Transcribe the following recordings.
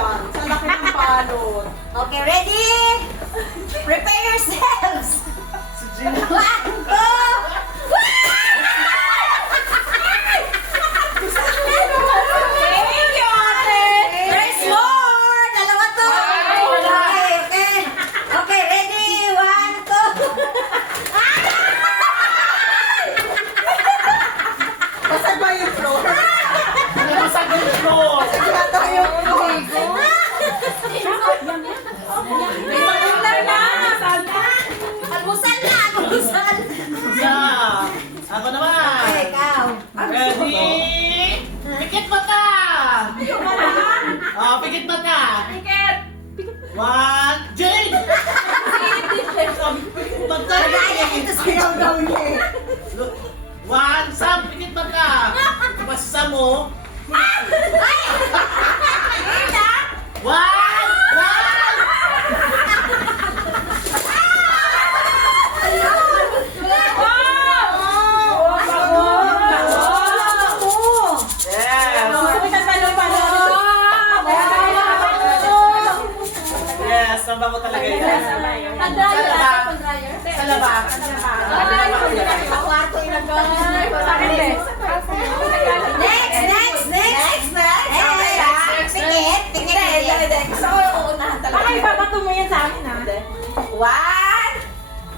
yan. Sa laki ng balot. Okay, ready? Prepare yourselves! One, go! Thank you, ate! There's more! Dalawa to! Okay. Okay, ready? One, two! Basag ba yung floor? Basag yung floor. Ito yung ligo. Almusal na! Almusal! Yeah. Ako naman. Okay, ikaw. Ready? Pikit mata! Pikit mata! Tiket! One, Jane! Pikit mata! Kaya ito sinaw daw niya eh. One, Sam! Pikit mata! Basta mo. One! Yes, mabango talaga yan. Sa labas. Kwarto ilagay. Next! Tikit! Gusto ko yung uunahan talaga. Baka ibabato mo yan sa amin, ha? One!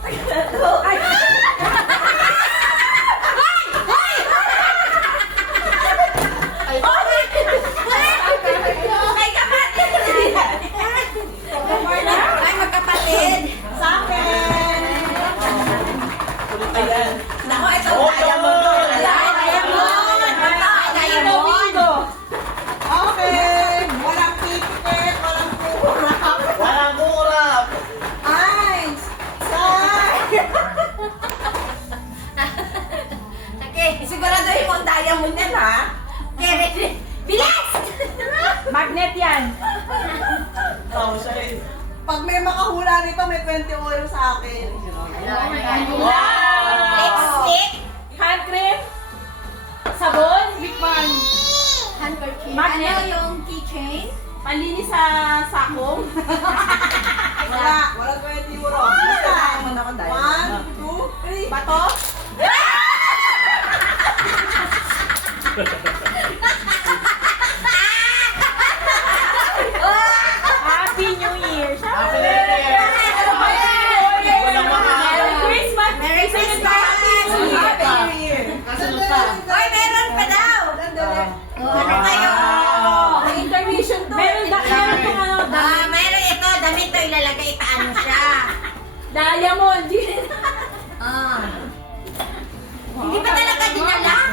Two! Ay! Ay, kapatid! Ay, magkapatid! Sa akin! Ayan. Naku, ito Oh, diamond. Diamond. Okay! Walang ticket, walang kurap. Walang kurap. Eins! Zwei! Okay, siguraduhin mo ang diamond yan, ha? Okay, ready? Bilis! Magnet yan. Oh, siya eh. Pag may makahula nito, may 20 euro sa akin. Lipstick. Hand cream. Sabon. Bigman. Magnet. Ano yung keychain? Panlinis sa sako. Wala 20 euro. Basta. 1, 2, 3. Bato. Happy New Year. Happy New Year. Walang mga... Merry Christmas. Merry Christmas! Happy New Year! Kasunod pa. Hoy, meron pa daw! Ano kayo? May intermission to. Meron tong ano. Meron ito. Damit to ilalagay. Paano siya? Diamond. Ah. Hindi pa talaga dinala?